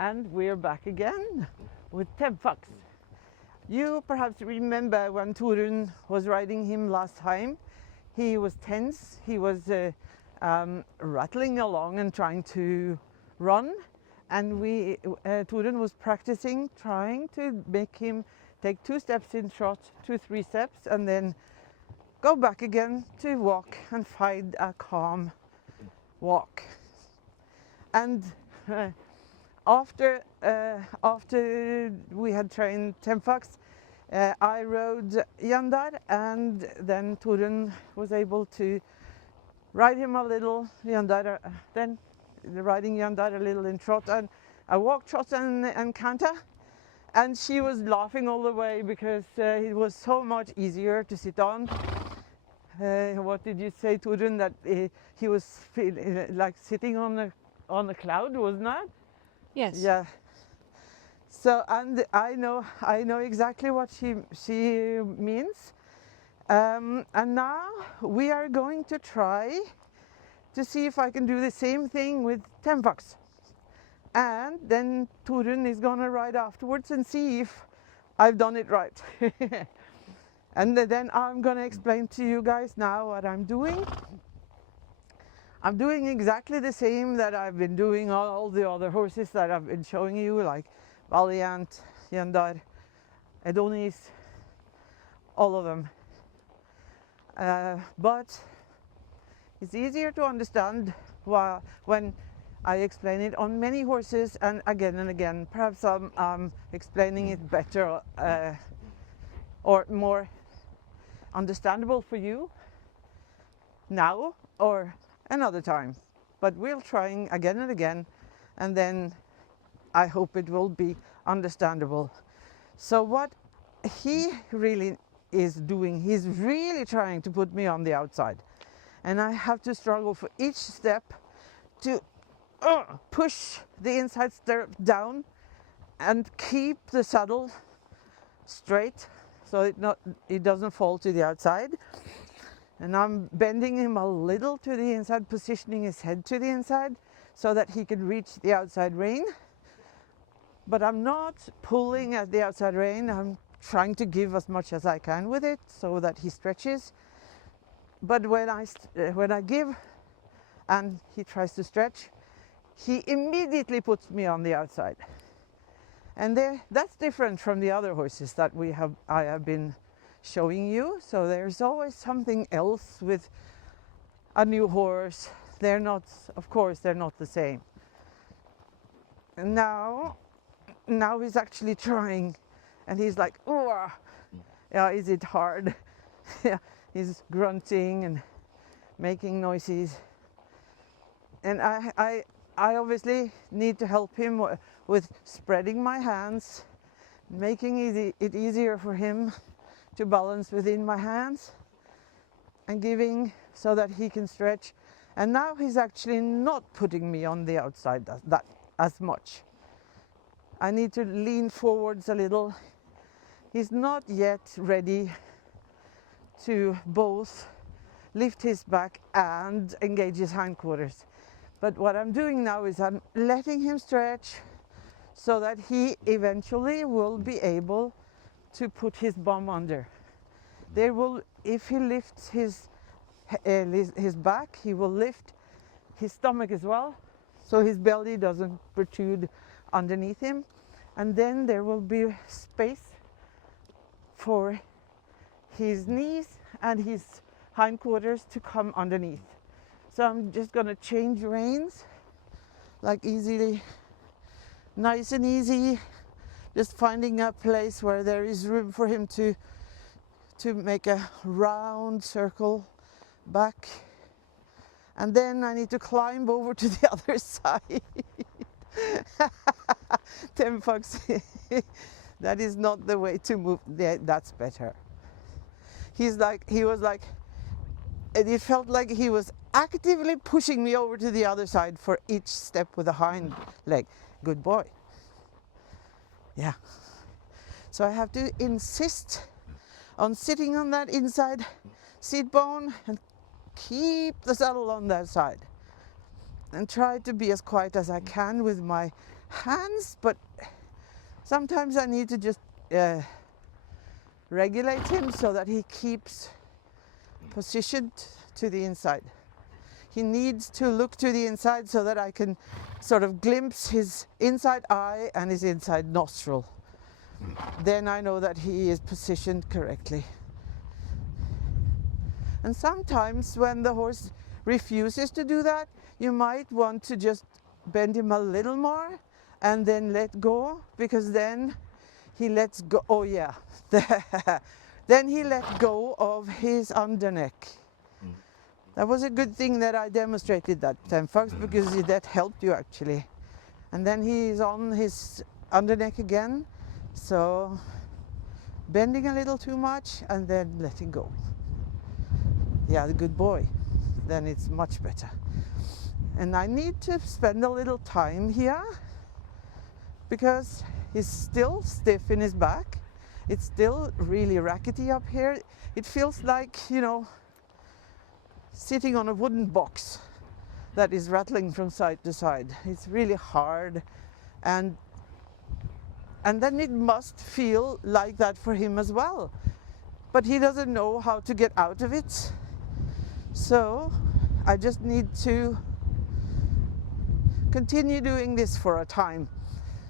and we're back again with Temfaks. You perhaps remember when Torun was riding him last time. He was tense, he was rattling along and trying to run, and Torun was practicing, trying to make him take 2 steps in trot, 2-3 steps, and then go back again to walk and find a calm walk. And after we had trained Temfaks, I rode Jandar, and then Torun was able to ride him a little, then riding Jandar a little in trot, and I walked, trot and canter, and she was laughing all the way because it was so much easier to sit on. What did you say, Torun, that he was like sitting on a cloud, wasn't that? Yes. Yeah. So, and I know exactly what she means. And now we are going to try to see if I can do the same thing with Temfaks. And then Torun is going to ride afterwards and see if I've done it right. And then I'm going to explain to you guys now what I'm doing. I'm doing exactly the same that I've been doing all the other horses that I've been showing you, like Valiant, Jandar, Adonis, all of them. But it's easier to understand when I explain it on many horses and again. Perhaps I'm explaining it better or more understandable for you now or another time. But we'll try again and again, and then I hope it will be understandable. So what he really is doing, he's really trying to put me on the outside, and I have to struggle for each step to push the inside stirrup down and keep the saddle straight so it doesn't fall to the outside. And I'm bending him a little to the inside, positioning his head to the inside so that he can reach the outside rein. But I'm not pulling at the outside rein. I'm trying to give as much as I can with it so that he stretches. But when I give and he tries to stretch, he immediately puts me on the outside. And that's different from the other horses that I have been showing you. So there's always something else with a new horse. Of course they're not the same. And now he's actually trying, and he's like, oh yeah, is it hard? Yeah, he's grunting and making noises, and I obviously need to help him with spreading my hands, making it easier for him to balance within my hands, and giving so that he can stretch. And now he's actually not putting me on the outside that as much. I need to lean forwards a little. He's not yet ready to both lift his back and engage his hindquarters. But what I'm doing now is I'm letting him stretch so that he eventually will be able to put his bum under. If he lifts his back, he will lift his stomach as well, so his belly doesn't protrude underneath him, and then there will be space for his knees and his hindquarters to come underneath. So I'm just going to change reins, like easily, nice and easy, just finding a place where there is room for him to make a round circle back. And then I need to climb over to the other side. Temfaks, that is not the way to move. That's better. It felt like he was actively pushing me over to the other side for each step with the hind leg. Good boy. Yeah. So I have to insist on sitting on that inside seat bone and keep the saddle on that side, and try to be as quiet as I can with my hands, but sometimes I need to just regulate him so that he keeps positioned to the inside. He needs to look to the inside so that I can sort of glimpse his inside eye and his inside nostril. Then I know that he is positioned correctly. And sometimes when the horse refuses to do that, you might want to just bend him a little more and then let go, because then he lets go. Oh yeah, then he let go of his underneck. That was a good thing that I demonstrated that, Temfaks, because that helped you actually. And then he's on his underneck again, so bending a little too much and then letting go. Yeah, good boy. Then it's much better. And I need to spend a little time here because he's still stiff in his back. It's still really rackety up here. It feels like, you know, sitting on a wooden box that is rattling from side to side. It's really hard, and then it must feel like that for him as well. But he doesn't know how to get out of it. So I just need to continue doing this for a time.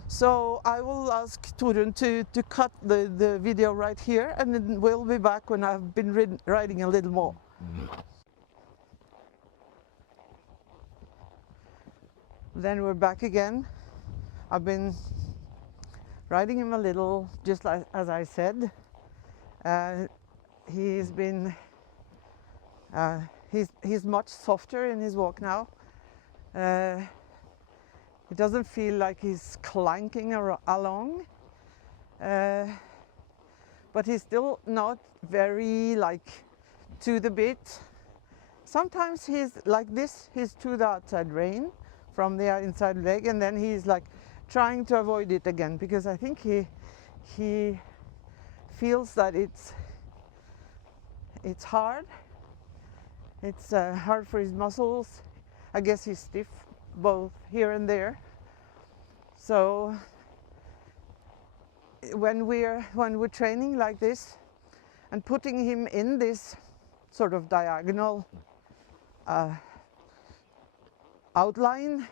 So I will ask Torunn to cut the video right here, and then we'll be back when I've been riding a little more. Then we're back again. I've been riding him a little, just like as I said. He's been he's much softer in his walk now. It doesn't feel like he's clanking along, but he's still not very like to the bit. Sometimes he's like this, he's to the outside rein from the inside leg, and then he's like trying to avoid it again, because I think he feels that it's hard. It's hard for his muscles. I guess he's stiff both here and there. So when we're training like this and putting him in this sort of diagonal outline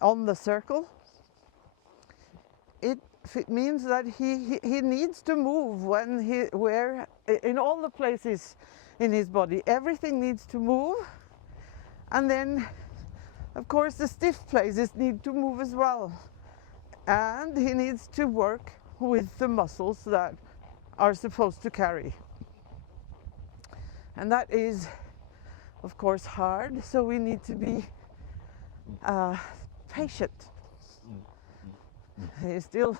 on the circle, it means that he needs to move where in all the places in his body. Everything needs to move, and then of course the stiff places need to move as well, and he needs to work with the muscles that are supposed to carry, and that is of course hard. So we need to be patient. He's still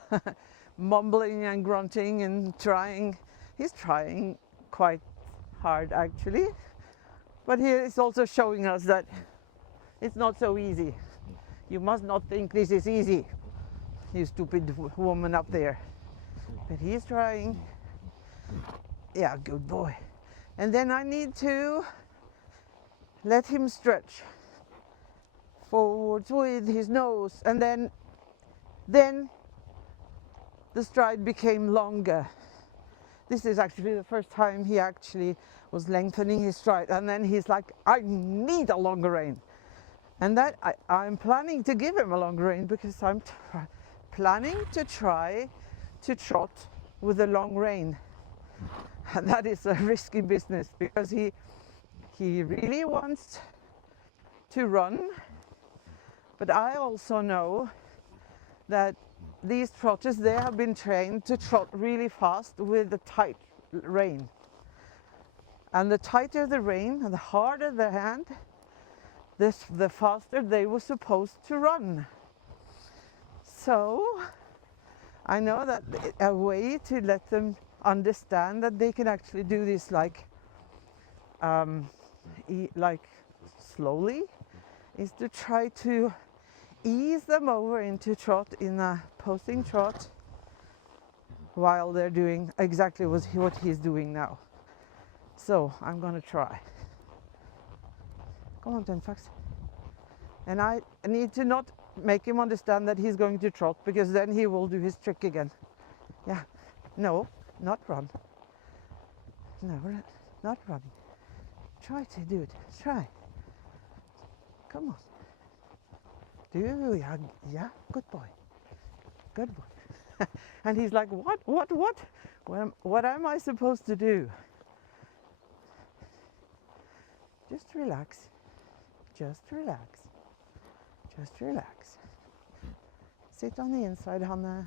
mumbling and grunting and trying. He's trying quite hard actually, but he is also showing us that it's not so easy. You must not think this is easy, you stupid woman up there. But he's trying. Yeah, good boy. And then I need to let him stretch forwards with his nose, and then the stride became longer. This is actually the first time he actually was lengthening his stride, and then he's like, I need a longer rein. And that I'm planning to give him a longer rein, because I'm planning to try to trot with a long rein. And that is a risky business, because he really wants to run, but I also know that these trotters, they have been trained to trot really fast with a tight rein. And the tighter the rein and the harder the hand, the faster they were supposed to run. So I know that a way to let them understand that they can actually do this like slowly is to try to ease them over into trot in a posting trot while they're doing exactly what he's doing now. So I'm going to try. Come on, Temfaks. And I need to not make him understand that he's going to trot, because then he will do his trick again. Yeah. No, not run. No, not run. Try to do it. Try. Come on. Yeah, good boy. Good boy. And he's like, what? What am I supposed to do? Just relax. Just relax. Just relax. Sit on the inside, Hanne.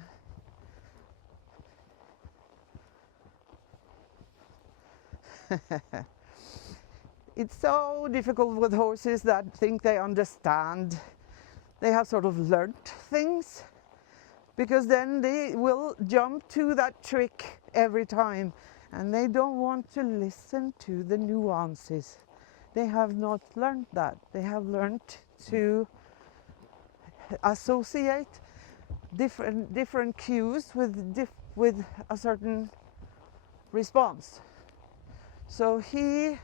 It's so difficult with horses that think they understand. They have sort of learnt things, because then they will jump to that trick every time, and they don't want to listen to the nuances. They have not learned that. They have learned to associate different cues with a certain response. So he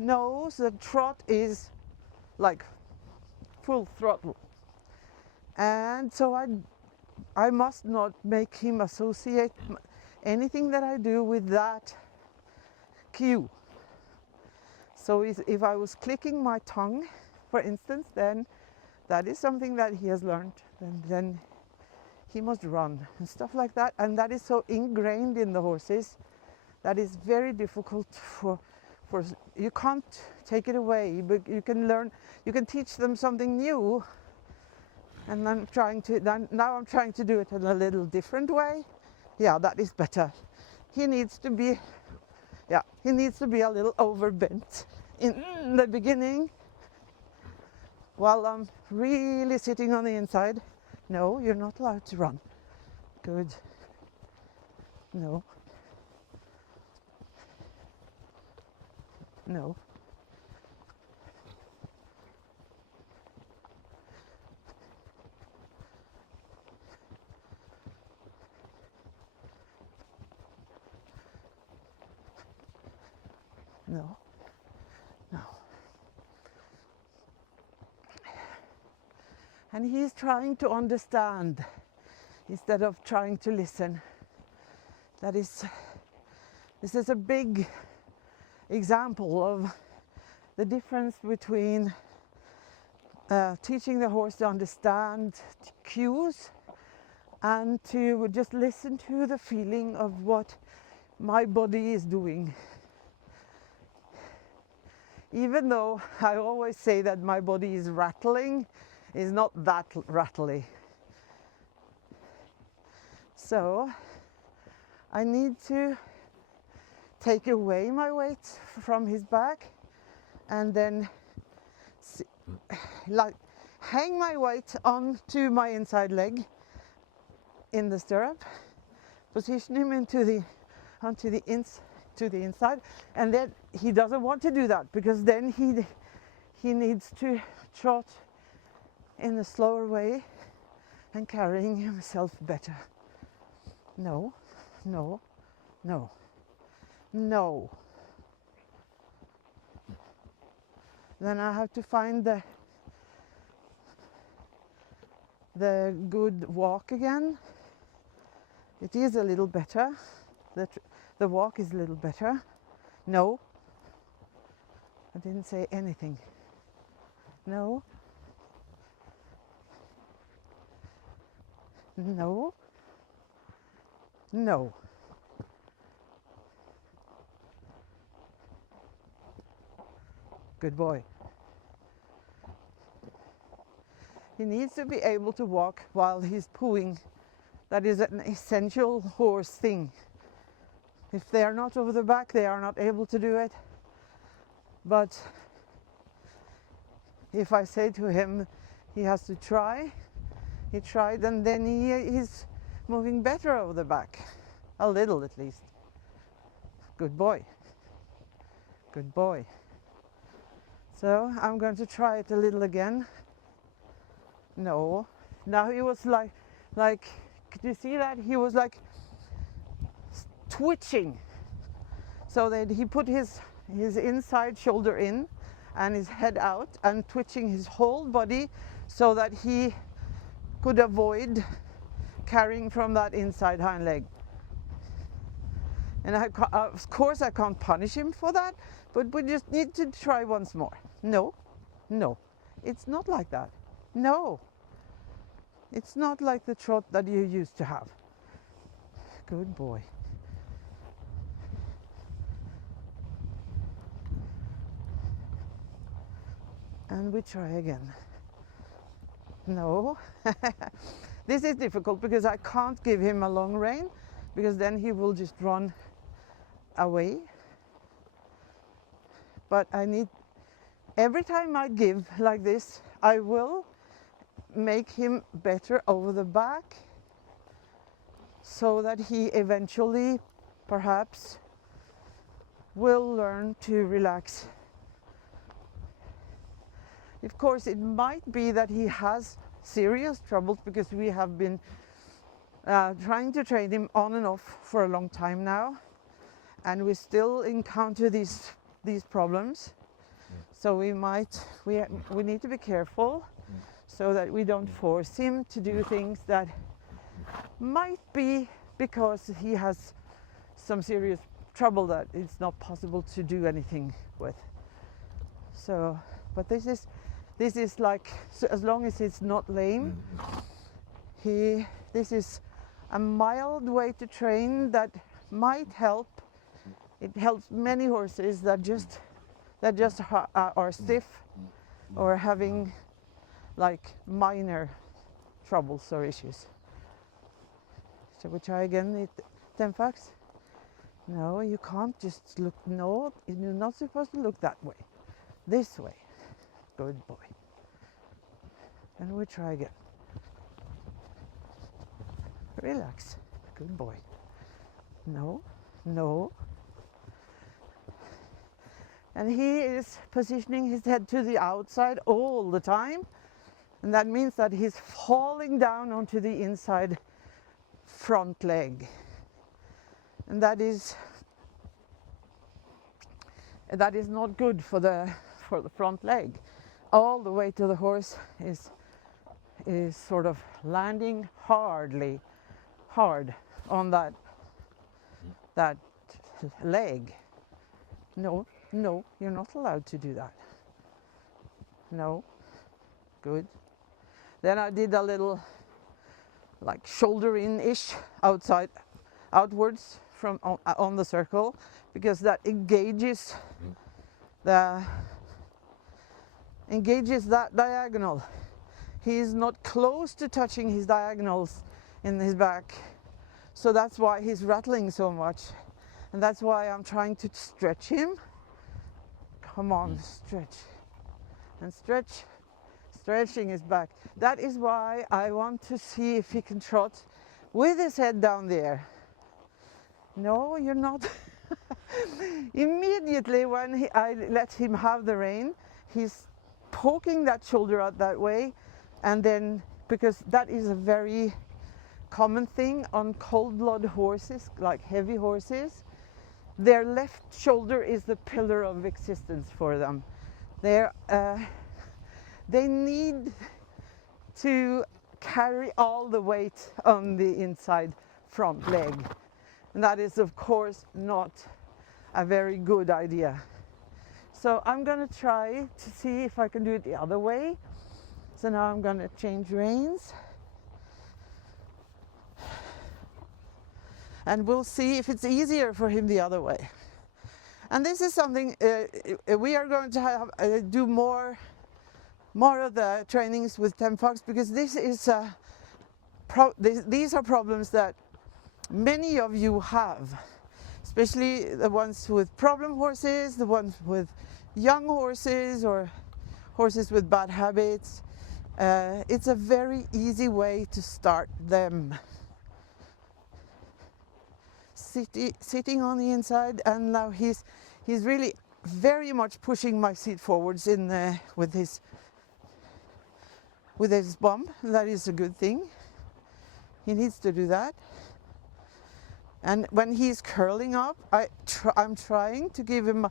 knows that trot is like full throttle, and so I must not make him associate anything that I do with that cue. So if I was clicking my tongue, for instance, then that is something that he has learned. Then he must run and stuff like that, and that is so ingrained in the horses that is very difficult for you can't take it away, but you can teach them something new. And now I'm trying to do it in a little different way. Yeah, that is better. He needs to be a little overbent in the beginning, while I'm really sitting on the inside. No, you're not allowed to run. Good. No. No. No. No. And he's trying to understand instead of trying to listen. This is a big example of the difference between teaching the horse to understand cues and to just listen to the feeling of what my body is doing. Even though I always say that my body is rattling, it's not that rattly. So I need to take away my weight from his back and then hang my weight onto my inside leg in the stirrup, position him onto the inside, and then he doesn't want to do that, because then he needs to trot in a slower way and carrying himself better. No, no, no, no. Then I have to find the good walk again. It is a little better. The walk is a little better. No. I didn't say anything. No. No. No. Good boy. He needs to be able to walk while he's pooing. That is an essential horse thing. If they are not over the back, they are not able to do it. But if I say to him he has to try, he tried, and then he's moving better over the back. A little at least. Good boy. Good boy. So I'm going to try it a little again. No. Now he was like, could you see that? He was like twitching. So that he put his inside shoulder in and his head out and twitching his whole body so that he could avoid carrying from that inside hind leg. And of course I can't punish him for that, but we just need to try once more. No, no, it's not like that. No, it's not like the trot that you used to have. Good boy. And we try again. No. This is difficult because I can't give him a long rein, because then he will just run away. But I need, every time I give like this, I will make him better over the back, so that he eventually perhaps will learn to relax. Of course, it might be that he has serious troubles, because we have been trying to train him on and off for a long time now, and we still encounter these problems. So we need to be careful so that we don't force him to do things that might be because he has some serious trouble that it's not possible to do anything with. So, but this is like, so as long as it's not lame, this is a mild way to train that might help. It helps many horses that just are stiff or having like minor troubles or issues. Shall we try again, Temfaks? No, you can't just look. No, you're not supposed to look that way. This way. Good boy. And we try again. Relax. Good boy. No, no. And he is positioning his head to the outside all the time. And that means that he's falling down onto the inside front leg. And that is not good for the front leg. All the weight of the horse is sort of landing hard on that leg. No, you're not allowed to do that. No. Good. Then I did a little like shoulder in-ish outwards from on the circle, because that engages that diagonal. He is not close to touching his diagonals in his back, so that's why he's rattling so much, and that's why I'm trying to stretch him. Come on, stretch and stretch. Stretching his back. That is why I want to see if he can trot with his head down there. No, you're not. Immediately when I let him have the rein, he's poking that shoulder out that way, and then, because that is a very common thing on cold blood horses, like heavy horses, their left shoulder is the pillar of existence for them. They need to carry all the weight on the inside front leg. And that is, of course, not a very good idea. So I'm going to try to see if I can do it the other way. So now I'm going to change reins. And we'll see if it's easier for him the other way. And this is something we are going to have, do more of the trainings with Temfaks, because this is these are problems that many of you have, especially the ones with problem horses, the ones with young horses or horses with bad habits. It's a very easy way to start them. Sitting on the inside, and now he's really very much pushing my seat forwards with his bum. That is a good thing. He needs to do that. And when he's curling up, I'm trying to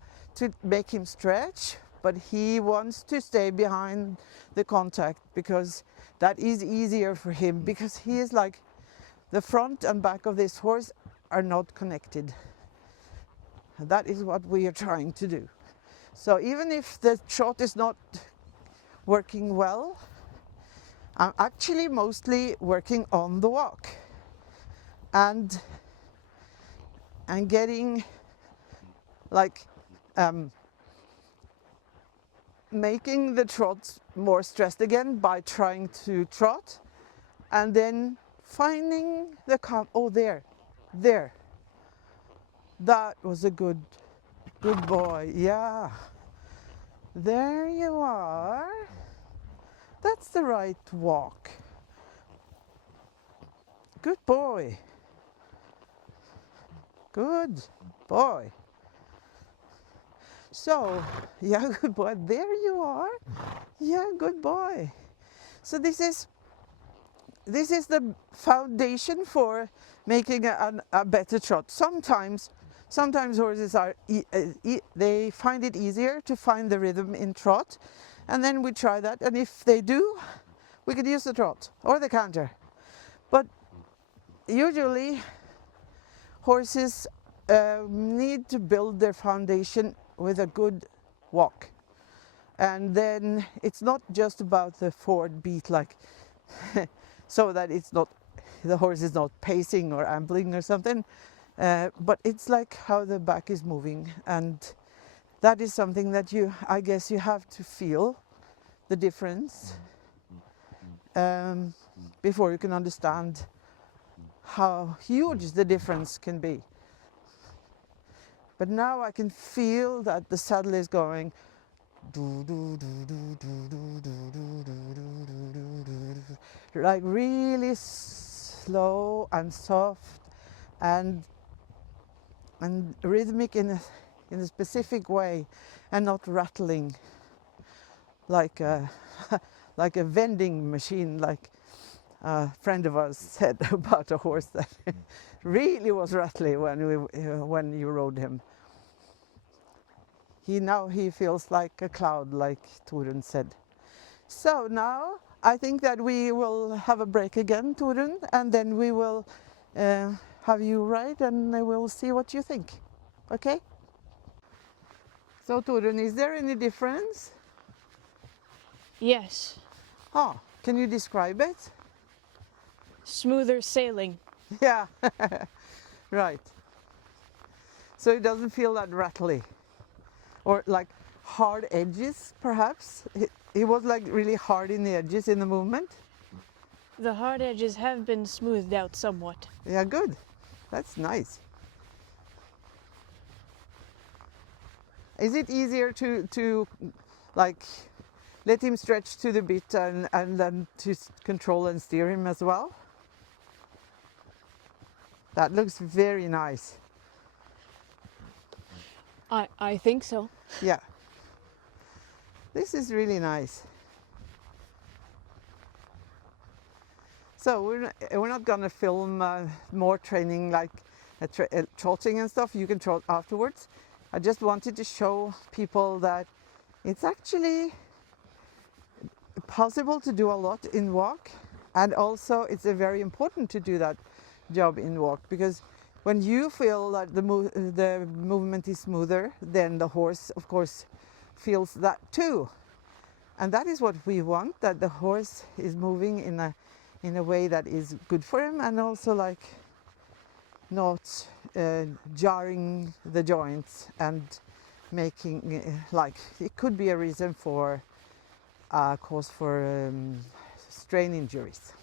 make him stretch, but he wants to stay behind the contact because that is easier for him, because he is like, the front and back of this horse are not connected. That is what we are trying to do. So even if the trot is not working well, I'm actually mostly working on the walk and getting like making the trot more stressed again by trying to trot, and then finding the oh, there, that was a good boy. Yeah, there you are. That's the right walk. Good boy. Good boy. So, yeah, good boy. There you are. Yeah, good boy. So this is the foundation for making a better trot. Sometimes horses are they find it easier to find the rhythm in trot, and then we try that. And if they do, we could use the trot or the canter. But usually, horses need to build their foundation with a good walk. And then it's not just about the forward beat, like so that it's not, the horse is not pacing or ambling or something, but it's like how the back is moving, and that is something that I guess you have to feel the difference before you can understand how huge the difference can be. But now I can feel that the saddle is going like really slow and soft and rhythmic in a specific way, and not rattling like a like a vending machine, like a friend of ours said about a horse that really was rattly when you rode him. Now he feels like a cloud, like Torunn said. So now I think that we will have a break again, Torunn, and then we will have you ride, and we'll see what you think. Okay? So Torunn, is there any difference? Yes. Oh, can you describe it? Smoother sailing. Yeah, right. So it doesn't feel that rattly, or like hard edges, perhaps. It was like really hard in the edges in the movement. The hard edges have been smoothed out somewhat. Yeah, good. That's nice. Is it easier to like let him stretch to the bit and then to control and steer him as well? That looks very nice. I think so. Yeah. This is really nice. So we're not gonna film more training like trotting and stuff. You can trot afterwards. I just wanted to show people that it's actually possible to do a lot in walk, and also it's very important to do that job in walk, because when you feel that the movement is smoother, then the horse, of course, feels that too. And that is what we want, that the horse is moving in a way that is good for him, and also like not jarring the joints and making like it could be a reason for cause for strain injuries.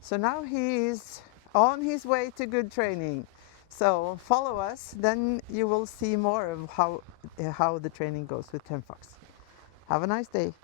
So now he is on his way to good training. So follow us, then you will see more of how the training goes with Temfaks. Have a nice day.